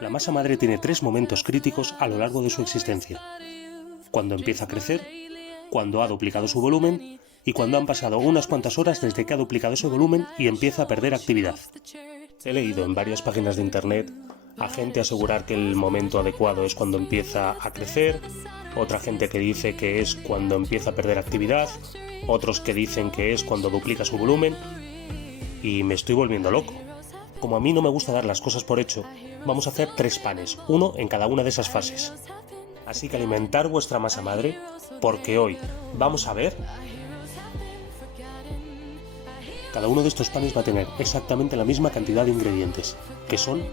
La masa madre tiene 3 momentos críticos a lo largo de su existencia: cuando empieza a crecer, cuando ha duplicado su volumen y cuando han pasado unas cuantas horas desde que ha duplicado ese volumen y empieza a perder actividad. He leído en varias páginas de internet a gente asegurar que el momento adecuado es cuando empieza a crecer, otra gente que dice que es cuando empieza a perder actividad, otros que dicen que es cuando duplica su volumen, y me estoy volviendo loco. Como a mí no me gusta dar las cosas por hecho, vamos a hacer 3 panes, uno en cada una de esas fases. Así que alimentar vuestra masa madre, porque hoy vamos a ver... Cada uno de estos panes va a tener exactamente la misma cantidad de ingredientes, que son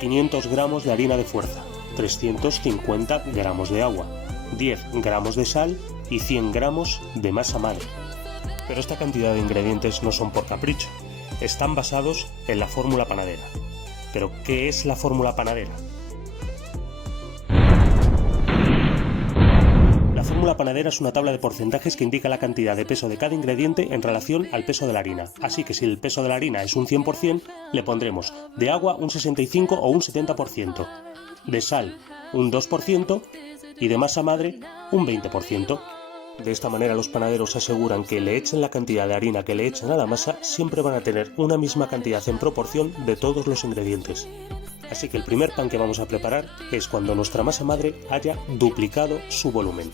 500 gramos de harina de fuerza, 350 gramos de agua, 10 gramos de sal y 100 gramos de masa madre. Pero esta cantidad de ingredientes no son por capricho, están basados en la fórmula panadera. ¿Pero qué es la fórmula panadera? La fórmula panadera es una tabla de porcentajes que indica la cantidad de peso de cada ingrediente en relación al peso de la harina. Así que si el peso de la harina es un 100%, le pondremos de agua un 65 o un 70%, de sal un 2% y de masa madre un 20%. De esta manera los panaderos aseguran que le echen la cantidad de harina que le echen a la masa, siempre van a tener una misma cantidad en proporción de todos los ingredientes. Así que el primer pan que vamos a preparar es cuando nuestra masa madre haya duplicado su volumen.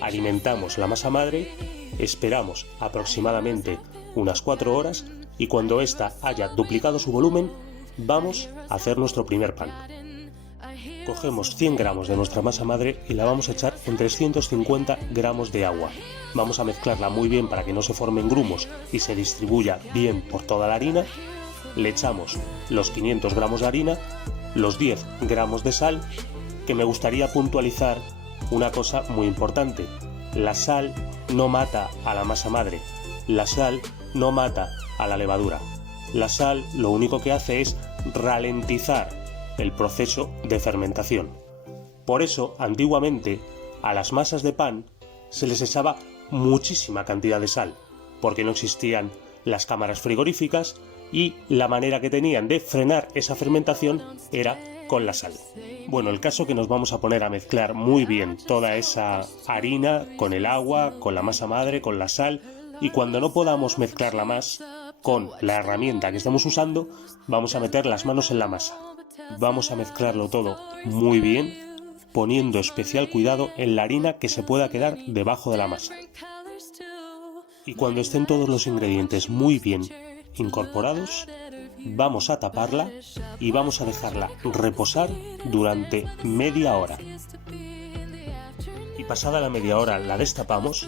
Alimentamos la masa madre, esperamos aproximadamente unas 4 horas y cuando ésta haya duplicado su volumen, vamos a hacer nuestro primer pan. Cogemos 100 gramos de nuestra masa madre y la vamos a echar en 350 gramos de agua. Vamos a mezclarla muy bien para que no se formen grumos y se distribuya bien por toda la harina. Le echamos los 500 gramos de harina, los 10 gramos de sal, que me gustaría puntualizar una cosa muy importante. La sal no mata a la masa madre, la sal no mata a la levadura. La sal lo único que hace es ralentizar el proceso de fermentación. Por eso, antiguamente, a las masas de pan se les echaba muchísima cantidad de sal, porque no existían las cámaras frigoríficas y la manera que tenían de frenar esa fermentación era con la sal. Bueno, el caso que nos vamos a poner a mezclar muy bien toda esa harina con el agua, con la masa madre, con la sal, y cuando no podamos mezclarla más con la herramienta que estamos usando, vamos a meter las manos en la masa. Vamos a mezclarlo todo muy bien, poniendo especial cuidado en la harina que se pueda quedar debajo de la masa. Y cuando estén todos los ingredientes muy bien incorporados, vamos a taparla y vamos a dejarla reposar durante media hora. Y pasada la media hora la destapamos,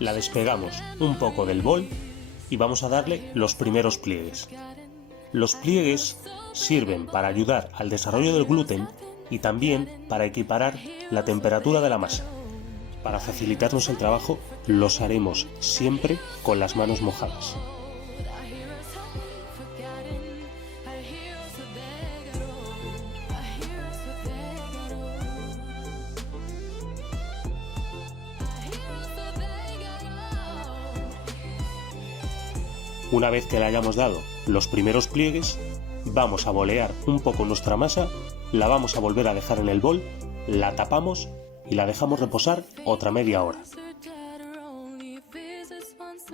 la despegamos un poco del bol y vamos a darle los primeros pliegues. Los pliegues sirven para ayudar al desarrollo del gluten y también para equiparar la temperatura de la masa. Para facilitarnos el trabajo, los haremos siempre con las manos mojadas. Una vez que le hayamos dado los primeros pliegues, vamos a bolear un poco nuestra masa, la vamos a volver a dejar en el bol, la tapamos y la dejamos reposar otra media hora.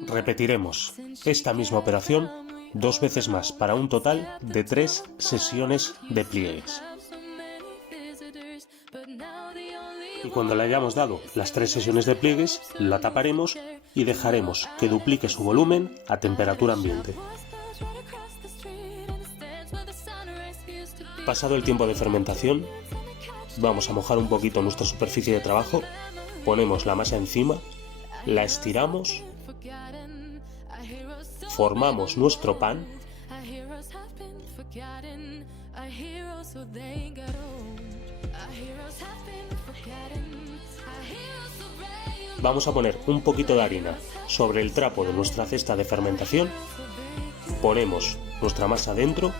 Repetiremos esta misma operación 2 veces más para un total de 3 sesiones de pliegues. Y cuando le hayamos dado las 3 sesiones de pliegues, la taparemos y dejaremos que duplique su volumen a temperatura ambiente. Pasado el tiempo de fermentación, vamos a mojar un poquito nuestra superficie de trabajo, ponemos la masa encima, la estiramos, formamos nuestro pan vamos a poner un poquito de harina sobre el trapo de nuestra cesta de fermentación, ponemos nuestra masa dentro,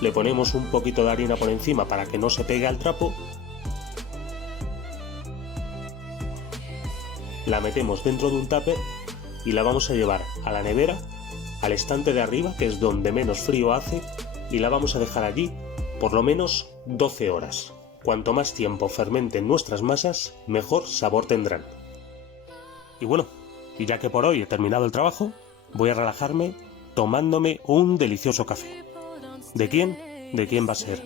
le ponemos un poquito de harina por encima para que no se pegue al trapo, la metemos dentro de un tupper y la vamos a llevar a la nevera al estante de arriba, que es donde menos frío hace, y la vamos a dejar allí por lo menos 12 horas. Cuanto más tiempo fermenten nuestras masas, mejor sabor tendrán. Y bueno, y ya que por hoy he terminado el trabajo, voy a relajarme tomándome un delicioso café. ¿De quién? ¿De quién va a ser?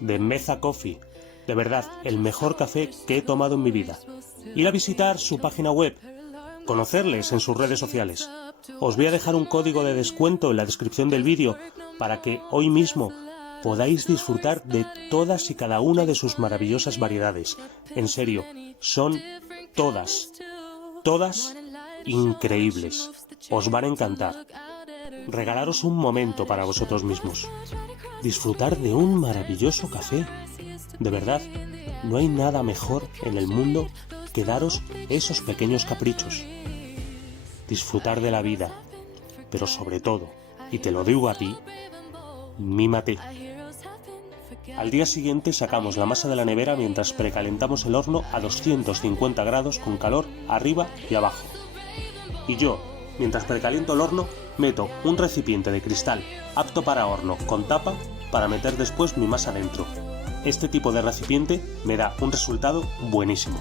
De Meza Coffee. De verdad, el mejor café que he tomado en mi vida. Ir a visitar su página web, conocerles en sus redes sociales. Os voy a dejar un código de descuento en la descripción del vídeo para que hoy mismo podáis disfrutar de todas y cada una de sus maravillosas variedades. En serio, son todas increíbles. Os van a encantar. Regalaros un momento para vosotros mismos. Disfrutar de un maravilloso café. De verdad, no hay nada mejor en el mundo que daros esos pequeños caprichos. Disfrutar de la vida, pero sobre todo, y te lo digo a ti, mímate. Al día siguiente sacamos la masa de la nevera mientras precalentamos el horno a 250 grados con calor arriba y abajo. Y yo, mientras precaliento el horno, meto un recipiente de cristal apto para horno con tapa para meter después mi masa dentro. Este tipo de recipiente me da un resultado buenísimo.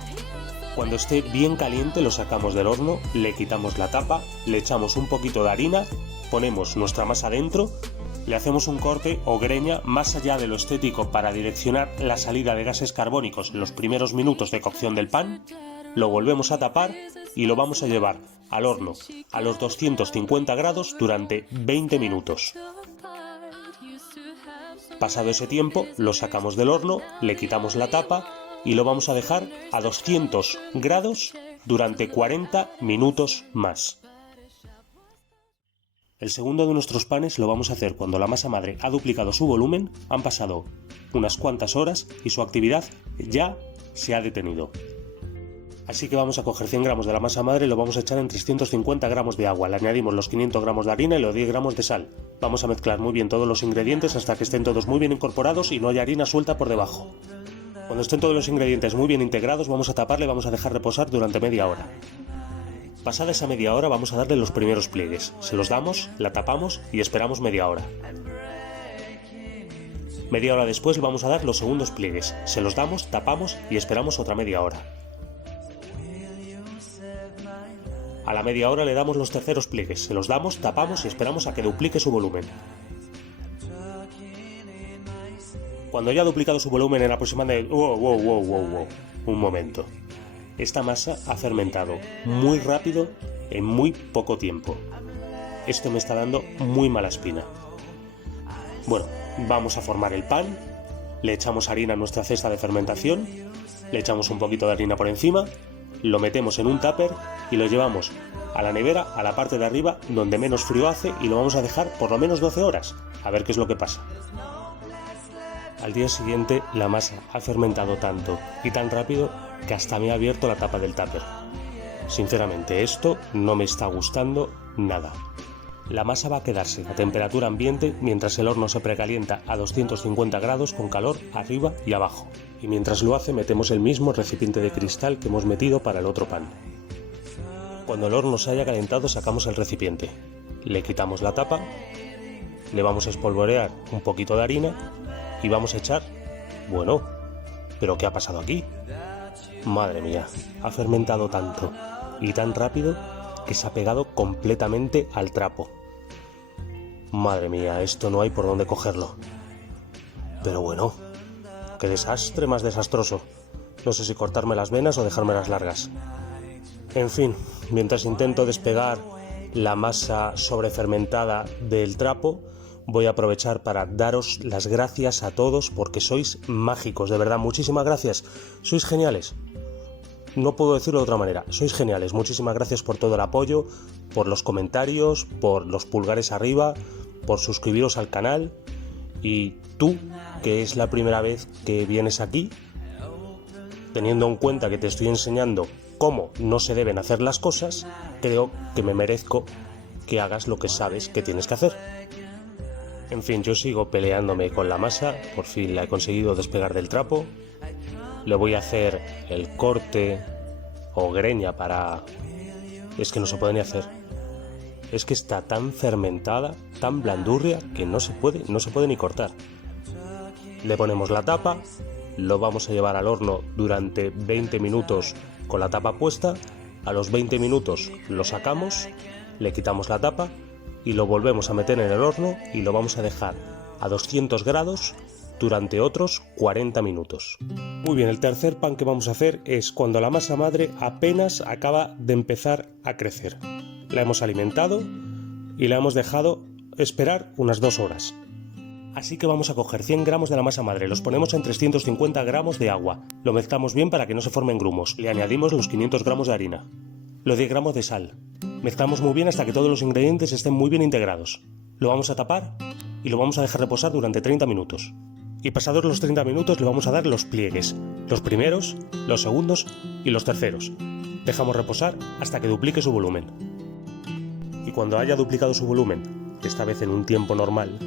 Cuando esté bien caliente lo sacamos del horno, le quitamos la tapa, le echamos un poquito de harina, ponemos nuestra masa dentro, le hacemos un corte o greña más allá de lo estético para direccionar la salida de gases carbónicos en los primeros minutos de cocción del pan, lo volvemos a tapar y lo vamos a llevar al horno a los 250 grados durante 20 minutos. Pasado ese tiempo, lo sacamos del horno, le quitamos la tapa y lo vamos a dejar a 200 grados durante 40 minutos más. El segundo de nuestros panes lo vamos a hacer cuando la masa madre ha duplicado su volumen, han pasado unas cuantas horas y su actividad ya se ha detenido. Así que vamos a coger 100 gramos de la masa madre y lo vamos a echar en 350 gramos de agua. Le añadimos los 500 gramos de harina y los 10 gramos de sal. Vamos a mezclar muy bien todos los ingredientes hasta que estén todos muy bien incorporados y no haya harina suelta por debajo. Cuando estén todos los ingredientes muy bien integrados, vamos a taparle y vamos a dejar reposar durante media hora. Pasada esa media hora vamos a darle los primeros pliegues. Se los damos, la tapamos y esperamos media hora. Media hora después le vamos a dar los segundos pliegues. Se los damos, tapamos y esperamos otra media hora. A la media hora le damos los terceros pliegues. Se los damos, tapamos y esperamos a que duplique su volumen. Cuando ya ha duplicado su volumen en aproximadamente... Un momento. Esta masa ha fermentado muy rápido en muy poco tiempo. Esto me está dando muy mala espina. Bueno, vamos a formar el pan. Le echamos harina a nuestra cesta de fermentación. Le echamos un poquito de harina por encima. Lo metemos en un tupper y lo llevamos a la nevera, a la parte de arriba, donde menos frío hace, y lo vamos a dejar por lo menos 12 horas. A ver qué es lo que pasa. Al día siguiente la masa ha fermentado tanto y tan rápido que hasta me ha abierto la tapa del tupper. Sinceramente, esto no me está gustando nada. La masa va a quedarse a temperatura ambiente mientras el horno se precalienta a 250 grados con calor arriba y abajo. Y mientras lo hace metemos el mismo recipiente de cristal que hemos metido para el otro pan. Cuando el horno se haya calentado sacamos el recipiente. Le quitamos la tapa, le vamos a espolvorear un poquito de harina y vamos a echar... Bueno, ¿pero qué ha pasado aquí? Madre mía, ha fermentado tanto y tan rápido que se ha pegado completamente al trapo. Madre mía, esto no hay por dónde cogerlo. Pero bueno, qué desastre más desastroso. No sé si cortarme las venas o dejármelas largas. En fin, mientras intento despegar la masa sobrefermentada del trapo, voy a aprovechar para daros las gracias a todos porque sois mágicos, de verdad, muchísimas gracias. Sois geniales. No puedo decirlo de otra manera, sois geniales. Muchísimas gracias por todo el apoyo, por los comentarios, por los pulgares arriba, por suscribiros al canal. Y tú, que es la primera vez que vienes aquí, teniendo en cuenta que te estoy enseñando cómo no se deben hacer las cosas, creo que me merezco que hagas lo que sabes que tienes que hacer. En fin, yo sigo peleándome con la masa, por fin la he conseguido despegar del trapo. Le voy a hacer el corte o greña para... Es que no se puede ni hacer. Es que está tan fermentada, tan blandurria, que no se puede ni cortar. Le ponemos la tapa, lo vamos a llevar al horno durante 20 minutos con la tapa puesta. A los 20 minutos lo sacamos, le quitamos la tapa y lo volvemos a meter en el horno y lo vamos a dejar a 200 grados durante otros 40 minutos. Muy bien, el tercer pan que vamos a hacer es cuando la masa madre apenas acaba de empezar a crecer. La hemos alimentado y la hemos dejado esperar unas 2 horas. Así que vamos a coger 100 gramos de la masa madre, los ponemos en 350 gramos de agua, lo mezclamos bien para que no se formen grumos, le añadimos los 500 gramos de harina, los 10 gramos de sal, mezclamos muy bien hasta que todos los ingredientes estén muy bien integrados. Lo vamos a tapar y lo vamos a dejar reposar durante 30 minutos. Y pasados los 30 minutos le vamos a dar los pliegues, los primeros, los segundos y los terceros. Dejamos reposar hasta que duplique su volumen. Y cuando haya duplicado su volumen, esta vez en un tiempo normal,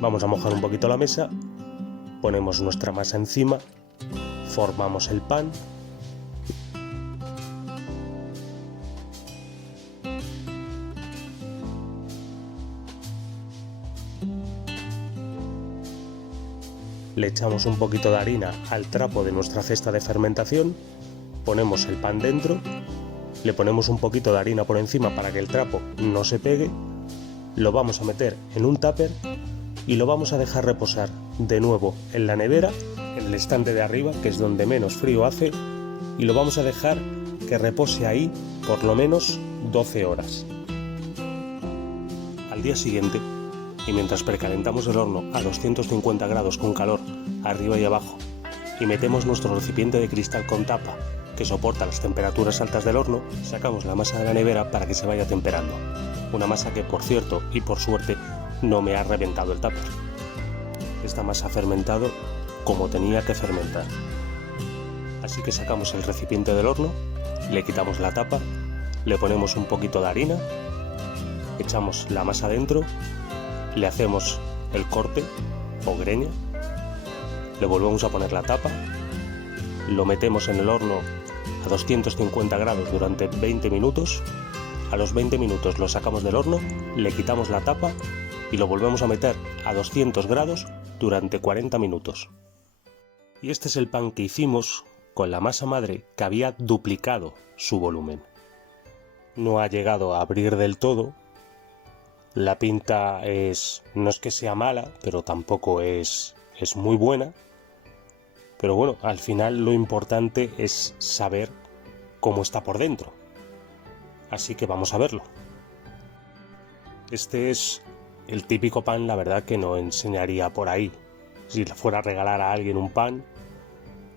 vamos a mojar un poquito la mesa, ponemos nuestra masa encima, formamos el pan, le echamos un poquito de harina al trapo de nuestra cesta de fermentación, ponemos el pan dentro, le ponemos un poquito de harina por encima para que el trapo no se pegue, lo vamos a meter en un tupper y lo vamos a dejar reposar de nuevo en la nevera, en el estante de arriba, que es donde menos frío hace, y lo vamos a dejar que repose ahí por lo menos 12 horas. Al día siguiente, y mientras precalentamos el horno a 250 grados con calor arriba y abajo, y metemos nuestro recipiente de cristal con tapa que soporta las temperaturas altas del horno, sacamos la masa de la nevera para que se vaya temperando. Una masa que, por cierto, y por suerte, no me ha reventado el tupper. Esta masa ha fermentado como tenía que fermentar. Así que sacamos el recipiente del horno, le quitamos la tapa, le ponemos un poquito de harina, echamos la masa dentro, le hacemos el corte o greña, le volvemos a poner la tapa, lo metemos en el horno a 250 grados durante 20 minutos, a los 20 minutos lo sacamos del horno, le quitamos la tapa y lo volvemos a meter a 200 grados durante 40 minutos. Y este es el pan que hicimos con la masa madre que había duplicado su volumen. No ha llegado a abrir del todo, la pinta no es que sea mala, pero tampoco es muy buena. Pero bueno, al final lo importante es saber cómo está por dentro. Así que vamos a verlo. Este es el típico pan, la verdad, que no enseñaría por ahí. Si le fuera a regalar a alguien un pan,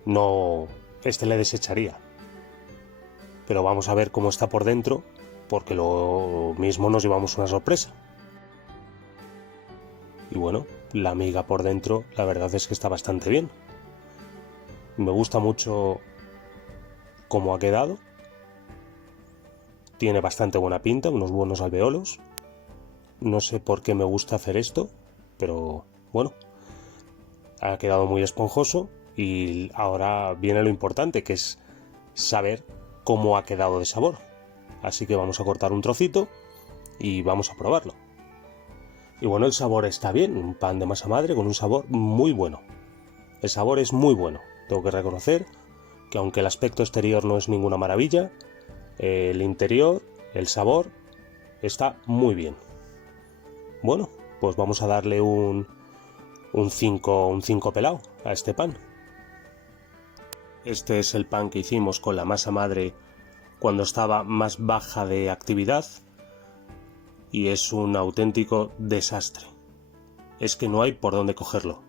no, le desecharía. Pero vamos a ver cómo está por dentro, porque lo mismo nos llevamos una sorpresa. Y bueno, la miga por dentro, la verdad es que está bastante bien. Me gusta mucho cómo ha quedado. Tiene bastante buena pinta, unos buenos alveolos. No sé por qué me gusta hacer esto, pero bueno, ha quedado muy esponjoso y ahora viene lo importante, que es saber cómo ha quedado de sabor. Así que vamos a cortar un trocito y vamos a probarlo. Y bueno, el sabor está bien, un pan de masa madre con un sabor muy bueno. El sabor es muy bueno. Tengo que reconocer que aunque el aspecto exterior no es ninguna maravilla, el interior, el sabor, está muy bien. Bueno, pues vamos a darle un 5 pelado a este pan. Este es el pan que hicimos con la masa madre cuando estaba más baja de actividad y es un auténtico desastre. Es que no hay por dónde cogerlo.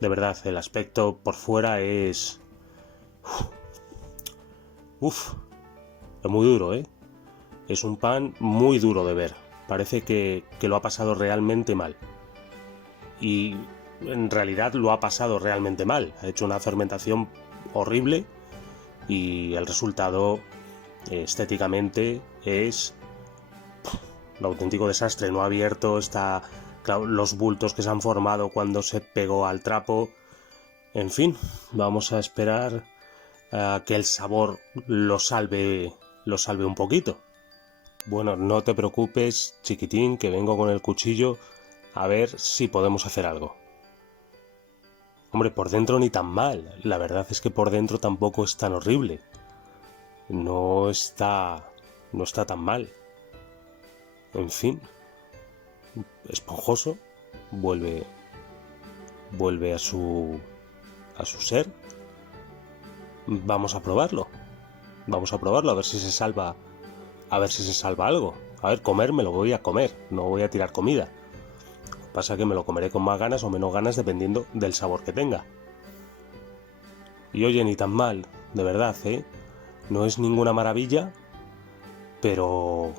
De verdad, el aspecto por fuera es... es muy duro, ¿eh? Es un pan muy duro de ver. Parece que lo ha pasado realmente mal. Y en realidad lo ha pasado realmente mal. Ha hecho una fermentación horrible y el resultado estéticamente es un auténtico desastre. No ha abierto, está... Claro, los bultos que se han formado cuando se pegó al trapo. En fin, vamos a esperar a que el sabor lo salve un poquito. Bueno, no te preocupes, chiquitín, que vengo con el cuchillo a ver si podemos hacer algo. Hombre, por dentro ni tan mal. La verdad es que por dentro tampoco es tan horrible. No está tan mal. En fin, esponjoso, vuelve a su ser. Vamos a probarlo a ver si se salva, algo. A ver, comer me lo voy a comer, no voy a tirar comida. Pasa que me lo comeré con más ganas o menos ganas dependiendo del sabor que tenga. Y oye, ni tan mal, de verdad, no es ninguna maravilla, pero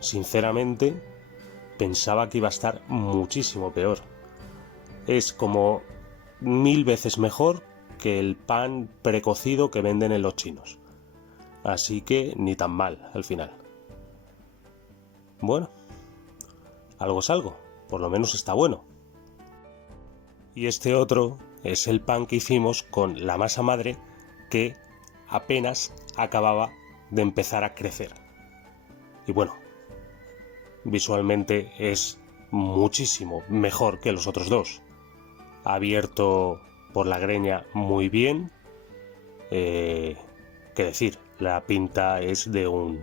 sinceramente pensaba que iba a estar muchísimo peor. Es como 1000 veces mejor que el pan precocido que venden en los chinos. Así que ni tan mal al final. Bueno, algo es algo, por lo menos está bueno. Y este otro es el pan que hicimos con la masa madre que apenas acababa de empezar a crecer. Y bueno, visualmente es muchísimo mejor que los otros dos. Abierto por la greña muy bien. Qué decir, la pinta es de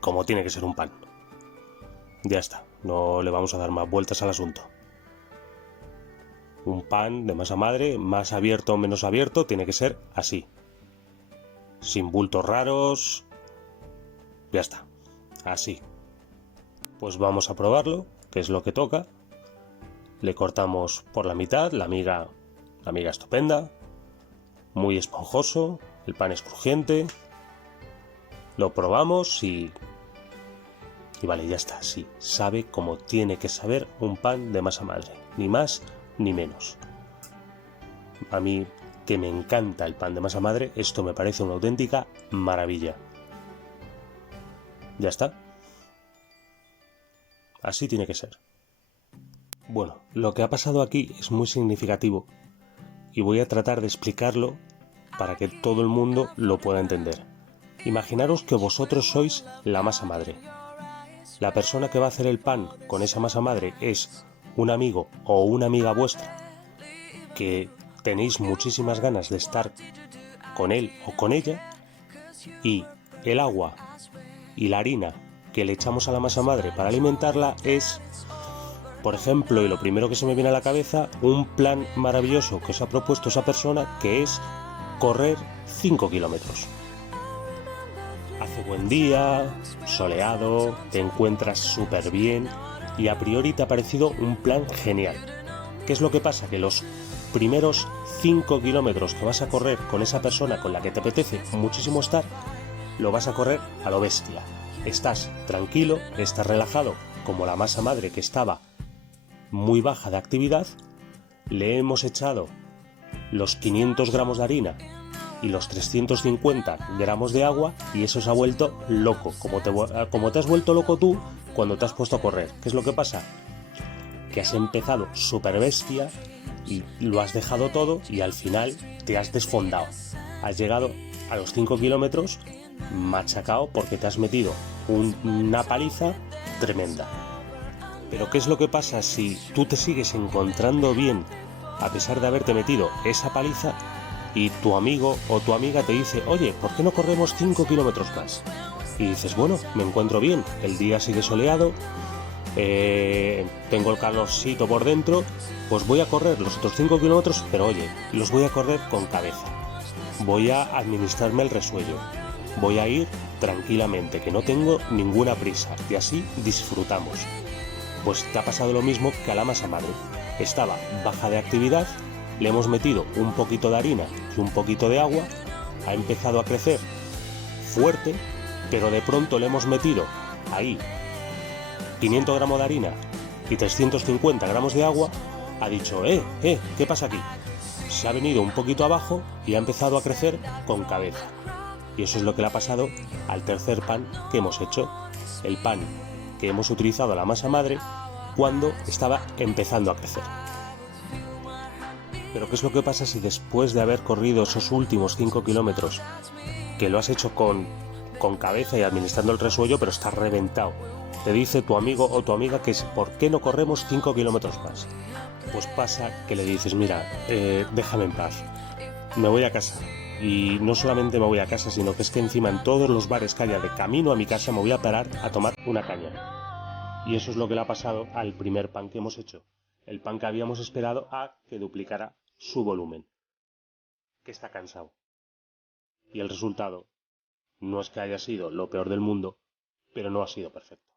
cómo tiene que ser un pan. Ya está, no le vamos a dar más vueltas al asunto. Un pan de masa madre, más abierto o menos abierto, tiene que ser así. Sin bultos raros. Ya está, así. Pues vamos a probarlo, que es lo que toca. Le cortamos por la mitad, la miga estupenda, muy esponjoso, el pan es crujiente. Lo probamos y vale, ya está, sí, sabe como tiene que saber un pan de masa madre, ni más ni menos. A mí, que me encanta el pan de masa madre, esto me parece una auténtica maravilla. Ya está. Así tiene que ser. Bueno, lo que ha pasado aquí es muy significativo y voy a tratar de explicarlo para que todo el mundo lo pueda entender. Imaginaros que vosotros sois la masa madre. La persona que va a hacer el pan con esa masa madre es un amigo o una amiga vuestra que tenéis muchísimas ganas de estar con él o con ella, y el agua y la harina que le echamos a la masa madre para alimentarla es, por ejemplo, y lo primero que se me viene a la cabeza, un plan maravilloso que os ha propuesto esa persona, que es correr 5 kilómetros. Hace buen día, soleado, te encuentras súper bien y a priori te ha parecido un plan genial. ¿Qué es lo que pasa? Que los primeros 5 kilómetros que vas a correr con esa persona con la que te apetece muchísimo estar, lo vas a correr a lo bestia. Estás tranquilo, estás relajado, como la masa madre que estaba muy baja de actividad. Le hemos echado los 500 gramos de harina y los 350 gramos de agua y eso se ha vuelto loco, como te has vuelto loco tú cuando te has puesto a correr. ¿Qué es lo que pasa? Que has empezado súper bestia y lo has dejado todo y al final te has desfondado. Has llegado a los 5 kilómetros machacado porque te has metido una paliza tremenda. Pero ¿qué es lo que pasa si tú te sigues encontrando bien a pesar de haberte metido esa paliza y tu amigo o tu amiga te dice, oye, ¿por qué no corremos 5 kilómetros más? Y dices, bueno, me encuentro bien, el día sigue soleado, tengo el calorcito por dentro, pues voy a correr los otros 5 kilómetros, pero oye, los voy a correr con cabeza. Voy a administrarme el resuello, voy a ir tranquilamente, que no tengo ninguna prisa, y así disfrutamos. Pues te ha pasado lo mismo que a la masa madre. Estaba baja de actividad, le hemos metido un poquito de harina y un poquito de agua, ha empezado a crecer fuerte, pero de pronto le hemos metido ahí 500 gramos de harina y 350 gramos de agua, ha dicho, ¿qué pasa aquí? Se ha venido un poquito abajo y ha empezado a crecer con cabeza. Y eso es lo que le ha pasado al tercer pan que hemos hecho, el pan que hemos utilizado la masa madre cuando estaba empezando a crecer. Pero ¿qué es lo que pasa si después de haber corrido esos últimos 5 kilómetros, que lo has hecho con con cabeza y administrando el resuello, pero estás reventado. Te dice tu amigo o tu amiga que es ¿por qué no corremos 5 kilómetros más? Pues pasa que le dices, mira, déjame en paz, me voy a casa. Y no solamente me voy a casa, sino que es que encima en todos los bares que haya de camino a mi casa me voy a parar a tomar una caña. Y eso es lo que le ha pasado al primer pan que hemos hecho. El pan que habíamos esperado a que duplicara su volumen. Que está cansado. Y el resultado no es que haya sido lo peor del mundo, pero no ha sido perfecto.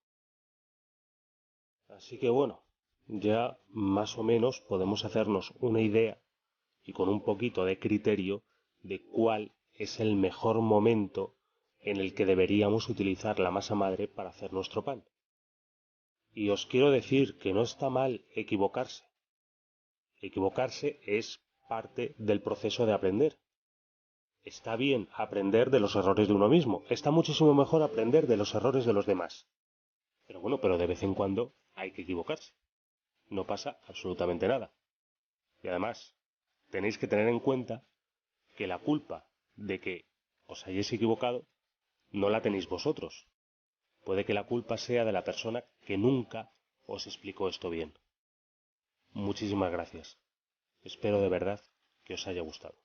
Así que bueno, ya más o menos podemos hacernos una idea y con un poquito de criterio de cuál es el mejor momento en el que deberíamos utilizar la masa madre para hacer nuestro pan. Y os quiero decir que no está mal equivocarse. Equivocarse es parte del proceso de aprender. Está bien aprender de los errores de uno mismo. Está muchísimo mejor aprender de los errores de los demás. Pero bueno, pero de vez en cuando hay que equivocarse. No pasa absolutamente nada. Y además, tenéis que tener en cuenta que la culpa de que os hayáis equivocado no la tenéis vosotros. Puede que la culpa sea de la persona que nunca os explicó esto bien. Muchísimas gracias. Espero de verdad que os haya gustado.